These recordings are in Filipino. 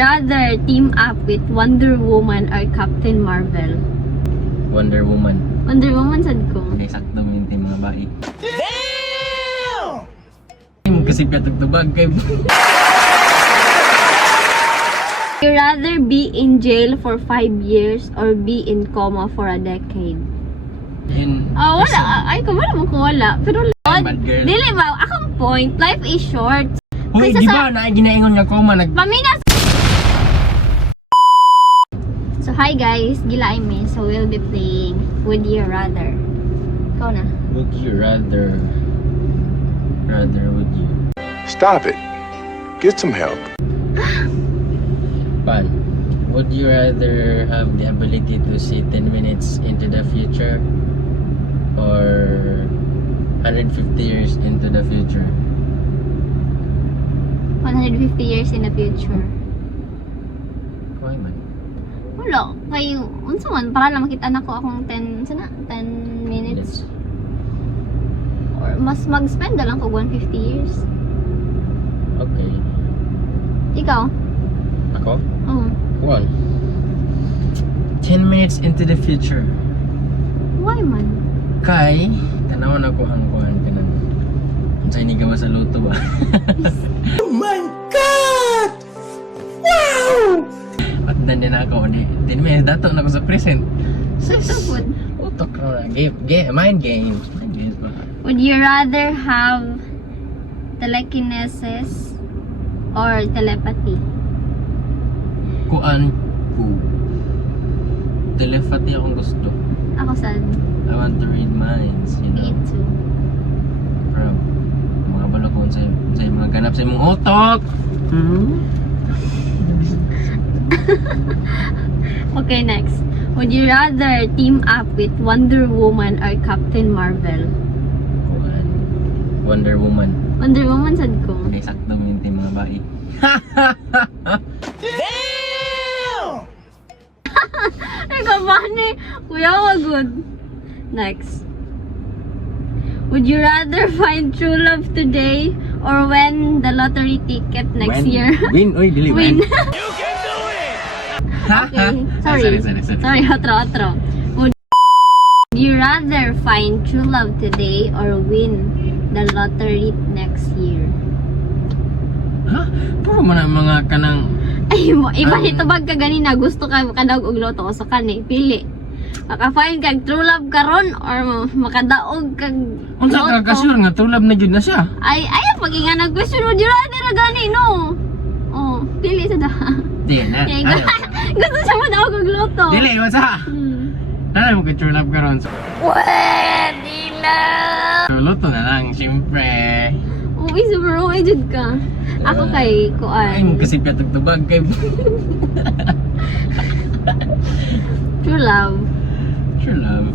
rather team up with Wonder Woman or Captain Marvel? Wonder Woman. Wonder Woman sad ko. Kaya sakto mo yung mga bae. Damn! Kasi katugtubag kay... You rather be in jail for 5 years or be in coma for a decade? Wala. Ay, wala mo ko wala. Pero Lord, bad girl. dili ba? Akong point, life is short. Hoy, Kaysa di ba na ginaingon nga koma Paminas! So, hi guys. Gila me. So, we'll be playing Would You Rather. Ikaw na. Would you rather would you? Stop it. Get some help. Pan, would you rather have the ability to see 10 minutes into the future or 150 years into the future? 150 years in the future. Why man? Wala. Kay, unsa man, para lang makita na ko akong 10 minutes. Or mas mag-spend na lang ko 150 years. Okay. Ikaw? Ako? Oo. 1. 10 minutes into the future. Why man? Kay, tanawan ako ang kuhan ka na. Unsay ni gawa sa luto ba? Oh my God! Wow! At din ako, 10 minutes dato na ako sa present. Food. Utok na. Mind games. Mind games ba? Would you rather have telekinesis or telepathy? Kuan ko. Telepathy akong gusto. Ako sad. I want to read minds, you Me know. too. Pero, mga balo ko sa mga ganap sa imong utok. Okay, next. Would you rather team up with Wonder Woman or Captain Marvel? Kuan. Wonder Woman. Wonder Woman sad ko. Kaya sakto mo yung mga bae. Ay, kabani. Kuya, wagod. Next. Would you rather find true love today or win the lottery ticket next When? year? Win? Uy, dili Win. Okay. Sorry. Sorry. Sorry, otro. Would you rather find true love today or win the lottery next year? Ha? Puro man ang mga kanang... Ay, iba nito bag ka ganina. Gusto ka makadaog og loto o sa kani. Pili. Maka-find kag true love karon or makadaog kag Unsa ka kasure nga tulab na gyud na siya? Ay, pag-inga nag-question, would you rather na gani, no? Oh, pili sa da. Di na. Kaya gusto siya madaog og loto. Dili, wasa? Nanay mo kay true love karon. Pwede na! So, luto na lang, siyempre. Uy, super okay jud ka. Ako kay Ay, Kuan. kasi katugtubag kay... True love. True love.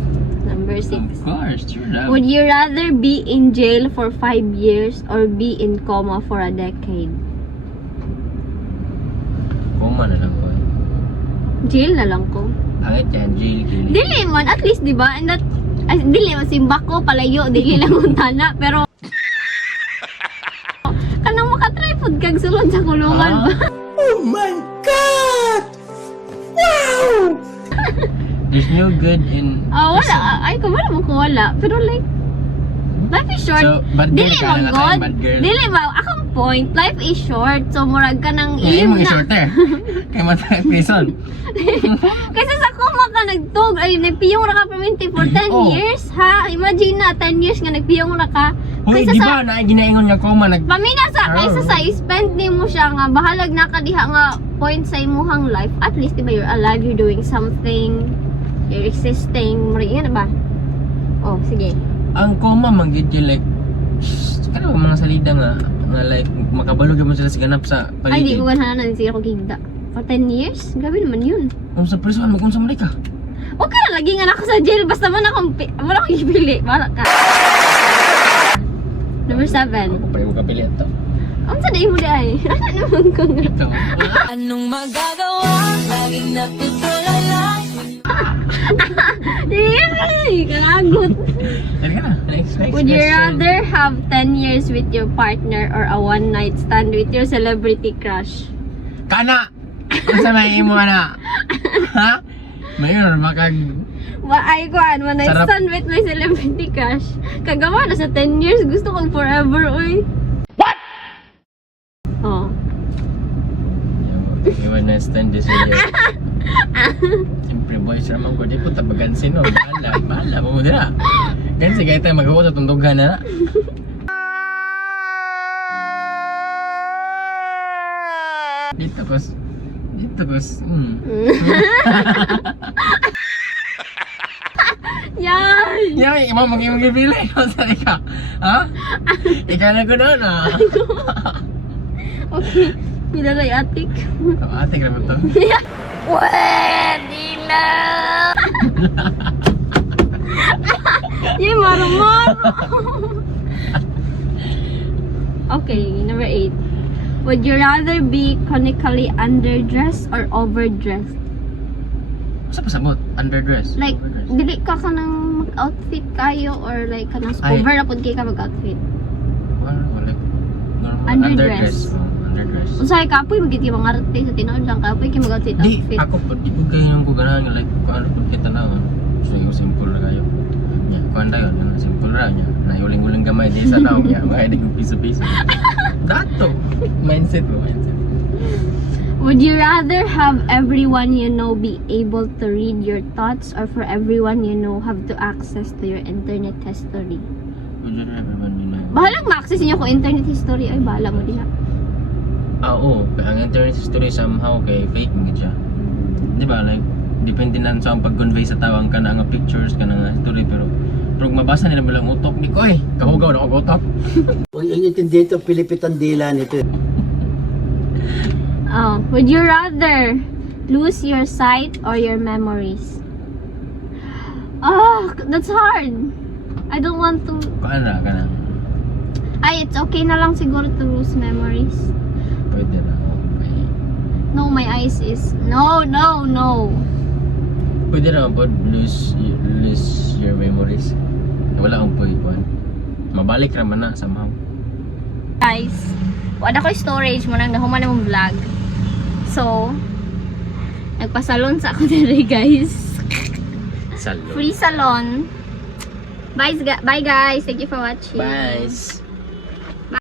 Number 6. Of course, true love. Would you rather be in jail for 5 years or be in coma for a decade? Kuma na lang ko. Jail na lang ko. Pangit yan, jail killing. Dili man, at least, di ba? And that, ay, dili man, simba ko, palayo, dili lang untana, pero kanang makatripod kag sulod sa kulungan ba? Oh my God! Wow! There's no good in... Wala. Ay, wala mo ko wala. Pero like, life is short. So, bad girl Dili ka mo na God. bad girl. Dili ba? Akong point, life is short. So, murag ka nang Ngayon ilim mga na. shorter. Kaya matay prison. Kasi sa kuma ka nagtug, ay, nagpiyong ra ka permanente for 10 Oh. years, ha? Imagine na, 10 years nga nagpiyong ra ka. Hoy, Kaysa di sa- ba na ginaingon nga koma Pamina sa, kaysa sa spend ni mo siya nga, bahalag na ka diha nga point sa imuhang life. At least, diba, you're alive, you're doing something, you're existing, murag yan ba? Oh, sige. ang koma manggid yung like ano mga salida nga like makabalog mo sila sa ganap sa Ay, di paligid. ko ganahan na siya ko kigda. For 10 years? Grabe naman yun. Kung sa prison mo kung sa malika. Okay na, lagi nga na ako sa jail. Basta mo na akong ipili. Wala ka. Number 7. Ako pa yung kapili ito. Ang sa day mo di ay. Ano naman ko nga. Ito. Anong magagawa? Laging natutulala. Ay, kalagot. Dali ka na. Next Would you question. rather have 10 years with your partner or a one night stand with your celebrity crush? Kana! Asa may imo na? Ha? Mayon makag Ay ko man I Sarap. stand with my celebrity crush. Kagawa na sa 10 years gusto kong forever oy. What? Oh. you wanna stand this year. Siyempre boys ramang ko di ko tabagan sino. Bahala mo dira. Kan sige tayo magawa sa tundugan na. Dito kos. Yan. Yan, imo magipili ko sa ika. Ha? Ikaw na ko na. Okay. Pinalay atik. Ate ka to. Pwede na. Yung marumaro. Okay, number 8. Would you rather be chronically underdressed or overdressed? Sa pasabot, underdress. Like, Overdress. dili ka kanang mag-outfit kayo or like kanang Ay. over na pud kay ka mag-outfit. Wala. Normal Underdress. Underdress. Unsay ka apoy magiti mga arte sa tinuod lang ka apoy kay mag-outfit Di, outfit. ako po, di ko kayo yung ganahan like, kung ano po kita na, gusto yung simple na kayo. Nya, kung ano yun, simple na niya. Naiuling-uling gamay di sa tao niya, mga hindi kong piso-piso. Dato, mindset mo. Would you rather have everyone you know be able to read your thoughts or for everyone you know have to access to your internet history? Would you rather man yun na? Bahalang ma-access niyo kung internet history ay bahala mo diha. Oo, kaya ang internet history somehow kay fake mo siya. Di ba, like, depende na sa pag-convey sa tawang ka na nga pictures, ka na nga history, pero kung mabasa nila bilang utok, di ko kahugaw na ako utok. Huwag yung intindi ito, Pilipit ang dila nito. Oh, would you rather lose your sight or your memories? Oh, that's hard. I don't want to. Kaana ka na, Ay, it's okay na lang siguro to lose memories. pwede na, okay. No, my eyes is no. Pwede na po lose your memories. Wala akong pwede. Mabalik naman na somehow. Guys, wala ko storage mo nang nahuman na mong vlog. So, nagpa-salon sa ako dito guys. Salud. Free salon. Bye guys. Thank you for watching. Bye.